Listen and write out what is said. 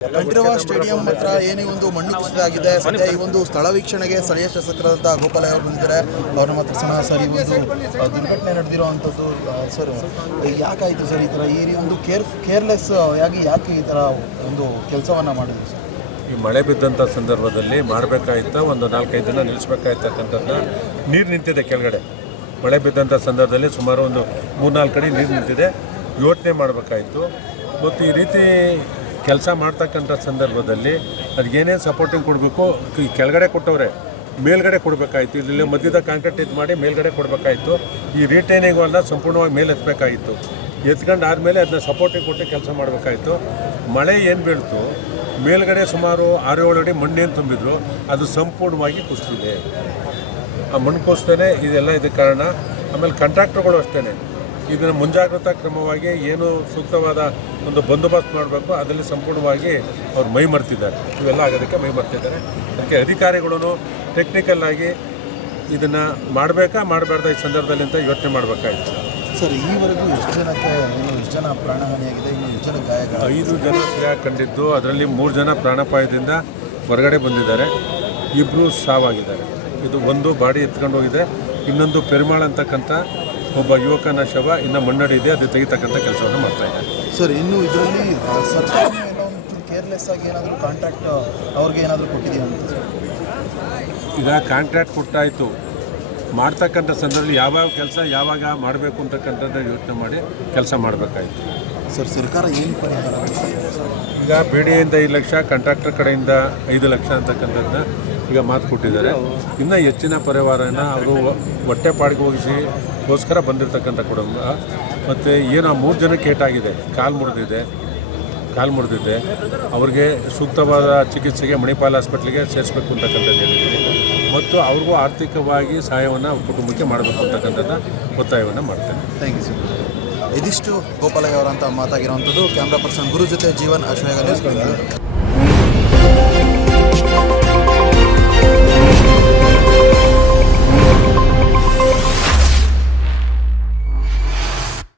Kanteerava stadium ಹತ್ರ ಏನೇ ಒಂದು ಮಣ್ಣು ಕುಸಿತ ಆಗಿದೆ. ಸದ್ಯ ಈ ಒಂದು ಸ್ಥಳ ವೀಕ್ಷಣೆಗೆ ಸ್ಥಳೀಯ ಶಾಸಕರಾದಂಥ ಗೋಪಾಲಯ್ಯ ಅವರು ಬಂದಿದ್ದಾರೆ. ಅವ್ರನ್ನ ಮಾತಾಡ್ಸೋಣ. ಸರ್, ಈ ಒಂದು ದುರ್ಘಟನೆ ನಡೆದಿರುವಂಥದ್ದು ಸರ್ ಯಾಕಾಯಿತು ಸರ್? ಈ ಥರ ಈ ಒಂದು ಕೇರ್ಲೆಸ್ ಯಾಕೆ ಈ ಥರ ಒಂದು ಕೆಲಸವನ್ನು ಮಾಡಿದ್ರು ಸರ್? ಈ ಮಳೆ ಬಿದ್ದಂಥ ಸಂದರ್ಭದಲ್ಲಿ ಮಾಡಬೇಕಾಯ್ತ ಒಂದು 4-5 ದಿನ ನಿಲ್ಲಿಸಬೇಕಾಯ್ತಕ್ಕಂಥದ್ದು. ನೀರು ನಿಂತಿದೆ ಕೆಳಗಡೆ. ಮಳೆ ಬಿದ್ದಂಥ ಸಂದರ್ಭದಲ್ಲಿ ಸುಮಾರು ಒಂದು 3-4 ಕಡೆ ನೀರು ನಿಂತಿದೆ. ಯೋಚನೆ ಮಾಡಬೇಕಾಯಿತು. ಮತ್ತು ಈ ರೀತಿ ಕೆಲಸ ಮಾಡ್ತಕ್ಕಂಥ ಸಂದರ್ಭದಲ್ಲಿ ಅದಕ್ಕೇನೇನು ಸಪೋರ್ಟಿಂಗ್ ಕೊಡಬೇಕು, ಈ ಕೆಳಗಡೆ ಕೊಟ್ಟವ್ರೆ ಮೇಲ್ಗಡೆ ಕೊಡಬೇಕಾಯಿತು. ಇಲ್ಲಿ ಮಧ್ಯದ ಕಾಂಕ್ರೀಟ್ ಇದು ಮಾಡಿ ಮೇಲ್ಗಡೆ ಕೊಡಬೇಕಾಯಿತು. ಈ ರಿಟೈನಿಂಗನ್ನು ಸಂಪೂರ್ಣವಾಗಿ ಮೇಲೆ ಎತ್ತಬೇಕಾಯಿತು. ಎತ್ಕೊಂಡು ಆದಮೇಲೆ ಅದನ್ನ ಸಪೋರ್ಟಿಂಗ್ ಕೊಟ್ಟು ಕೆಲಸ ಮಾಡಬೇಕಾಯಿತು. ಮಳೆ ಏನು ಬೀಳ್ತು, ಮೇಲ್ಗಡೆ ಸುಮಾರು 6-7 ಅಡಿ ಮಣ್ಣೇನು ತುಂಬಿದ್ರು ಅದು ಸಂಪೂರ್ಣವಾಗಿ ಕುಸಿದಿದೆ. ಆ ಮಣ್ಣು ಕುಸಿತೇನೆ ಇದೆಲ್ಲ ಇದಕ್ಕೆ ಕಾರಣ. ಆಮೇಲೆ ಕಾಂಟ್ರಾಕ್ಟರ್ಗಳು ಅಷ್ಟೇ ಇದನ್ನು ಮುಂಜಾಗ್ರತಾ ಕ್ರಮವಾಗಿ ಏನು ಸೂಕ್ತವಾದ ಒಂದು ಬಂದೋಬಸ್ತ್ ಮಾಡಬೇಕು ಅದರಲ್ಲಿ ಸಂಪೂರ್ಣವಾಗಿ ಅವ್ರು ಮೈ ಮರ್ತಿದ್ದಾರೆ. ಇವೆಲ್ಲ ಆಗೋದಕ್ಕೆ ಮೈ ಮರ್ತಿದ್ದಾರೆ. ಅದಕ್ಕೆ ಅಧಿಕಾರಿಗಳು ಟೆಕ್ನಿಕಲ್ ಆಗಿ ಇದನ್ನು ಮಾಡಬಾರ್ದ ಈ ಸಂದರ್ಭದಲ್ಲಿ ಅಂತ ಯೋಚನೆ ಮಾಡಬೇಕಾಯಿತು. ಸರ್, ಈವರೆಗೂ ಎಷ್ಟು ಜನ ಪ್ರಾಣಹಾನಿಯಾಗಿದೆ, ಇನ್ನು ಎಷ್ಟು ಜನ ಗಾಯಗಳು? 5 ಜನ ಸರಿಯಾಗಿ ಕಂಡಿದ್ದು. ಅದರಲ್ಲಿ 3 ಜನ ಪ್ರಾಣಾಪಾಯದಿಂದ ಹೊರಗಡೆ ಬಂದಿದ್ದಾರೆ. 2 ಸಾವಾಗಿದ್ದಾರೆ. ಇದು ಒಂದು ಬಾಡಿ ಎತ್ಕೊಂಡು ಹೋಗಿದೆ. ಇನ್ನೊಂದು ಪೆರುಮಾಳ್ ಅಂತಕ್ಕಂಥ ಒಬ್ಬ ಯುವಕನ ಶವ ಇನ್ನು ಮಣ್ಣಡಿ ಇದೆ, ಅದು ತೆಗಿತಕ್ಕಂಥ ಕೆಲಸವನ್ನು ಮಾಡ್ತಾ ಇದ್ದಾರೆ. ಸರ್, ಇನ್ನು ಇದರಲ್ಲಿ ಸರ್ಕಾರ ಕೇರ್ಲೆಸ್ ಆಗಿ ಏನಾದರೂ ಕಾಂಟ್ರಾಕ್ಟ್ ಅವ್ರಿಗೆ ಏನಾದರೂ ಕೊಟ್ಟಿದೆಯಾ ಅಂತ ಸರ್? ಈಗ ಕಾಂಟ್ರಾಕ್ಟ್ ಕೊಟ್ಟಾಯಿತು. ಮಾಡ್ತಕ್ಕಂಥ ಸಂದರ್ಭದಲ್ಲಿ ಯಾವ್ಯಾವ ಕೆಲಸ ಯಾವಾಗ ಮಾಡಬೇಕು ಅಂತಕ್ಕಂಥದ್ದು ಯೋಚನೆ ಮಾಡಿ ಕೆಲಸ ಮಾಡಬೇಕಾಯಿತು. ಸರ್, ಸರ್ಕಾರ ಏನು ಪರಿಹಾರ? ಈಗ BDAಯಿಂದ 5 ಲಕ್ಷ, ಕಾಂಟ್ರಾಕ್ಟರ್ ಕಡೆಯಿಂದ 5 ಲಕ್ಷ ಅಂತಕ್ಕಂಥದ್ದನ್ನ ಈಗ ಮಾತು ಕೊಟ್ಟಿದ್ದಾರೆ. ಇನ್ನೂ ಹೆಚ್ಚಿನ ಪರಿಹಾರನ ಅವರು ಹೊಟ್ಟೆಪಾಡಿಗೆ ಹೋಗಿಸಿಗೋಸ್ಕರ ಬಂದಿರತಕ್ಕಂಥ ಕುಟುಂಬ. ಮತ್ತು ಏನು ಆ 3 ಜನಕ್ಕೆ ಏಟಾಗಿದೆ, ಕಾಲು ಮುರಿದಿದೆ, ಅವ್ರಿಗೆ ಸೂಕ್ತವಾದ ಚಿಕಿತ್ಸೆಗೆ ಮಣಿಪಾಲ್ ಹಾಸ್ಪಿಟ್ಲಿಗೆ ಸೇರಿಸಬೇಕು ಅಂತಕ್ಕಂಥದ್ದು ಹೇಳಿದ್ದೀನಿ. ಮತ್ತು ಅವ್ರಿಗೂ ಆರ್ಥಿಕವಾಗಿ ಸಹಾಯವನ್ನು ಕುಟುಂಬಕ್ಕೆ ಮಾಡಬೇಕು ಅಂತಕ್ಕಂಥದ್ದು ಒತ್ತಾಯವನ್ನು ಮಾಡ್ತೇನೆ. Thank you sir. ಇದಿಷ್ಟು ಗೋಪಾಲಯ್ಯ ಅವರಂತ ಮಾತಾಗಿರುವಂಥದ್ದು. ಕ್ಯಾಮ್ರಾ ಪರ್ಸನ್ ಗುರು ಜೊತೆ ಜೀವನ್, ಅಶ್ವೇಗ ನ್ಯೂಸ್ ಬೆಂಗಳೂರು.